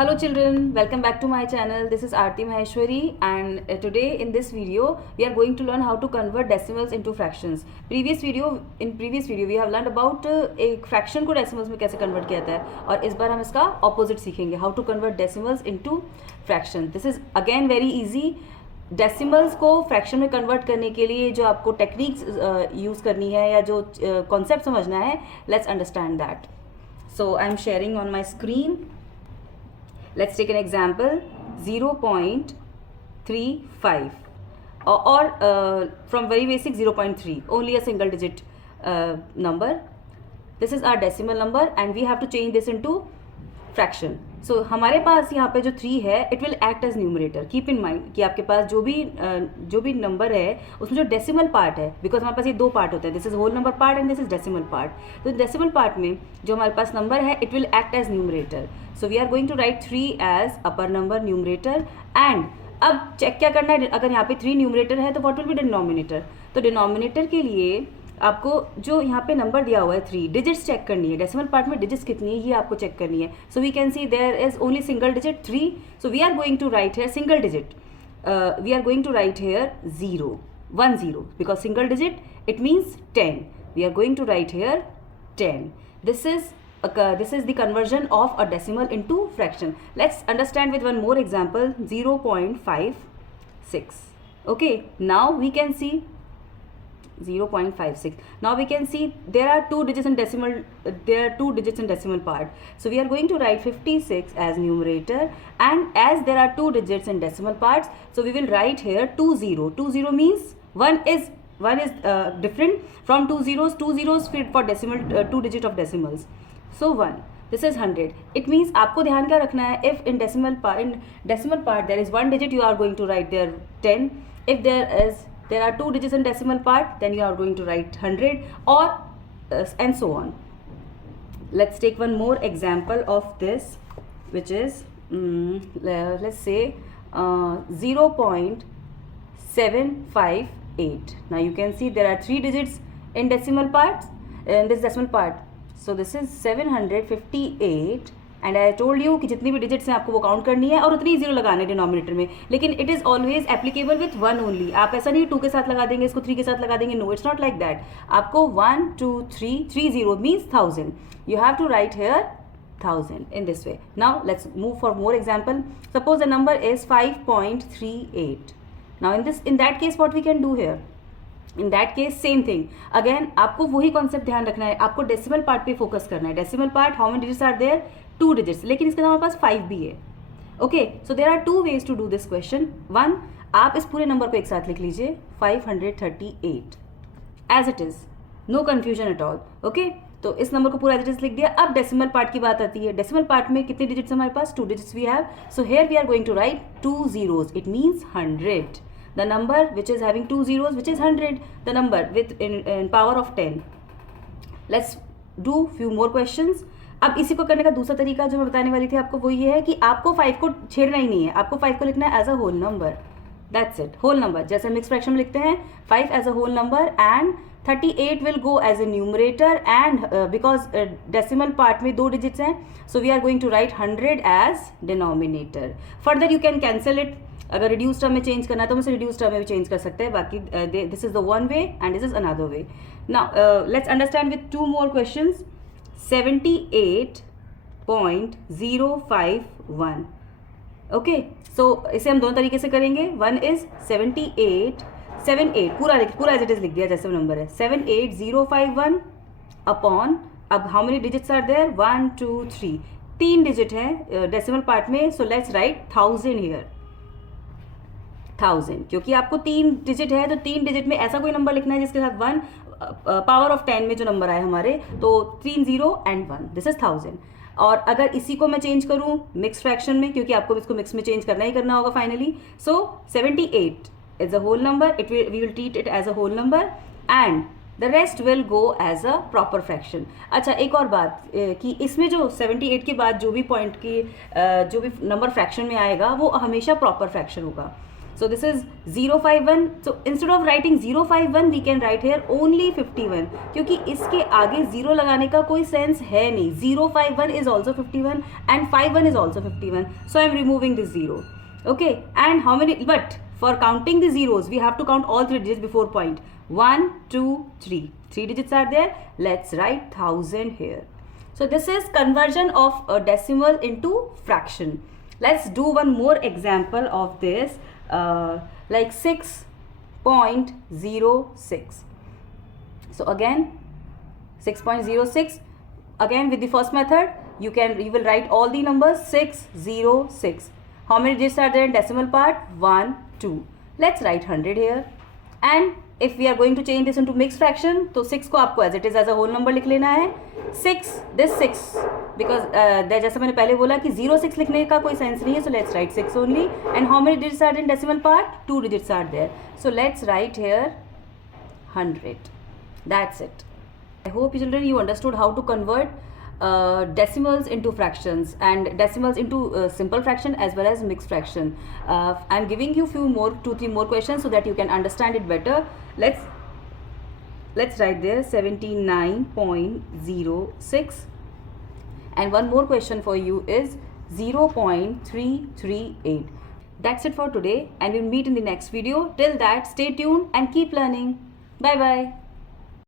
Hello children, welcome back to my channel. This is Aarti Maheshwari and today in this video we are going to learn how to convert decimals into fractions. In previous video we have learned about एक fraction को decimals में कैसे convert किया जाता है और इस बार हम इसका opposite सीखेंगे, how to convert decimals into fractions. This is again very easy. Decimals को फ्रैक्शन में कन्वर्ट करने के लिए जो आपको टेक्निक्स यूज़ करनी है या जो कॉन्सेप्ट समझना है, let's understand that. So I am sharing on my screen. Let's take an example 0.35 or from very basic 0.3, only a single digit number. This is our decimal number and we have to change this into fraction. So हमारे पास यहाँ पे जो 3 है it will act as numerator. Keep in mind कि आपके पास जो भी नंबर है उसमें जो डेसिमल पार्ट है, बिकॉज हमारे पास ये दो पार्ट होते हैं, this is whole number part and this is decimal part. तो डेसिमल पार्ट में जो हमारे पास नंबर है it will act as numerator. So we are going to write 3 as upper number numerator. And अब चेक क्या करना है, अगर यहाँ पे 3 न्यूमरेटर है तो व्हाट विल बी डिनोमिनेटर. तो डिनोमिनेटर के लिए आपको जो यहाँ पे नंबर दिया हुआ है 3 डिजिट्स चेक करनी है. डेसिमल पार्ट में डिजिट्स कितनी है ये आपको चेक करनी है. So we can see there is only single digit 3. So we are going to write here single digit. We are going to write here 0 1 0 because single digit it means 10. We are going to write here 10. This is the conversion of a decimal into fraction. Let's understand with one more example 0.56. Okay, now we can see 0.56. Now we can see there are two digits in decimal. There are 2 digits in decimal part. So we are going to write 56 as numerator, and as there are 2 digits in decimal parts, so we will write here 20. 20 means one is different from 2 zeros. 2 zeros for decimal 2 digit of decimals. So 1. This is 100. It means आपको ध्यान क्या रखना है, if in decimal part there is 1 digit, you are going to write there 10. If there are 2 digits in decimal part, then you are going to write 100 or and so on. Let's take one more example of this, which is let's say 0.758. Now you can see there are 3 digits in decimal parts in this decimal part. So this is 758 and I told you कि जितनी भी डिजिट्स हैं आपको वो काउंट करनी है और उतनी जीरो लगाने डिनोमिनेटर में. लेकिन it is always applicable with 1 ओनली. आप ऐसा नहीं 2 के साथ लगा देंगे, इसको 3 के साथ लगा देंगे. No, it's not like that. आपको 1 2 3 30 means 1000. You have to write here 1000 in this way. Now let's move for more example. Suppose the number is 5.38. Now in that case what we can do here? In that case same thing. Again आपको वही कॉन्सेप्ट ध्यान रखना है, आपको decimal part पे focus करना है. Decimal part how many digits are there? 2 digits. लेकिन इसके हमारे पास 5 भी है. Okay, so there are 2 ways to do this question. 1, आप इस पूरे नंबर को एक साथ लिख लीजिए 538 as it is, no confusion at all. Okay, तो इस नंबर को पूरा एज इट इज लिख दिया. अब डेसिमल पार्ट की बात आती है. डेसिमल पार्ट में कितने डिजिट्स हमारे पास? 2 digits we have. So here we are going to write 2 zeros. It means 100. The number which is having 2 zeros, which is 100. The number with in power of 10. Let's do few more questions. अब इसी को करने का दूसरा तरीका जो मैं बताने वाली थी आपको वो ये है कि आपको 5 को छेड़ना ही नहीं है, आपको 5 को लिखना है as a whole number. That's it, whole number. जैसे हम मिक्स फ्रैक्शन में लिखते हैं 5 as a whole number and 38 will go as a numerator and because decimal part में 2 डिजिट्स हैं, so we are going to write 100 as denominator. Further you can cancel it. अगर reduce term में change करना है तो हम इसे reduce term में भी चेंज कर सकते हैं. बाकी this is the one way and this is another way. Now let's understand with 2 more questions. 78.051. Okay, so इसे हम दोनों तरीके से करेंगे. 1 इज 78 पूरा एज इट इज लिख दिया जैसे वो नंबर है 78051 अपॉन, अब how many digits are there? 1 2 3. 3 digit है डेसिमल पार्ट में. सो लेट्स राइट 1000 हियर. 1000 क्योंकि आपको 3 डिजिट है तो 3 डिजिट में ऐसा कोई नंबर लिखना है जिसके साथ 1 पावर ऑफ 10 में जो नंबर आए हमारे, तो 3 0 एंड 1. This is 1000. और अगर इसी को मैं चेंज करूं मिक्स फ्रैक्शन में, क्योंकि आपको इसको मिक्स में चेंज करना ही करना होगा finally. So 78 is a whole number. We will treat it as a whole number and the rest will go as a proper fraction. अच्छा, एक और बात कि इसमें जो 78 के बाद जो भी पॉइंट की जो भी नंबर फ्रैक्शन में आएगा वो हमेशा प्रॉपर फ्रैक्शन होगा. So this is 051. So instead of writing 051 we can write here only 51, क्योंकि इसके आगे 0 लगाने का कोई सेंस है नहीं. 051 is also 51 and 51 is also 51. So I am removing this 0. Okay, and how many? But for counting the zeros we have to count all 3 digits before point. 1, 2, 3. 3 digits are there. Let's write 1000 here. So this is conversion of a decimal into fraction. Let's do one more example of this, like 6.06. So again 6.06. Again with the first method you will write all the numbers 606. How many digits are there in decimal part? 1, 2. Let's write 100 here. And if we are going to change this into mixed fraction, तो 6 को आपको as it is as a whole number लिख लेना है. 6, this 6, because जैसा मैंने पहले बोला कि 06 लिखने का कोई सेंस नहीं है, so let's write 6 only. And how many digits are in decimal part? 2 digits are there. So let's write here 100. That's it. I hope children you understood how to convert decimals into fractions and decimals into simple fraction as well as mixed fraction. I'm giving you 2-3 more questions so that you can understand it better. Let's write there 79.06, and one more question for you is 0.338. That's it for today, and we'll meet in the next video. Till that, stay tuned and keep learning. Bye bye.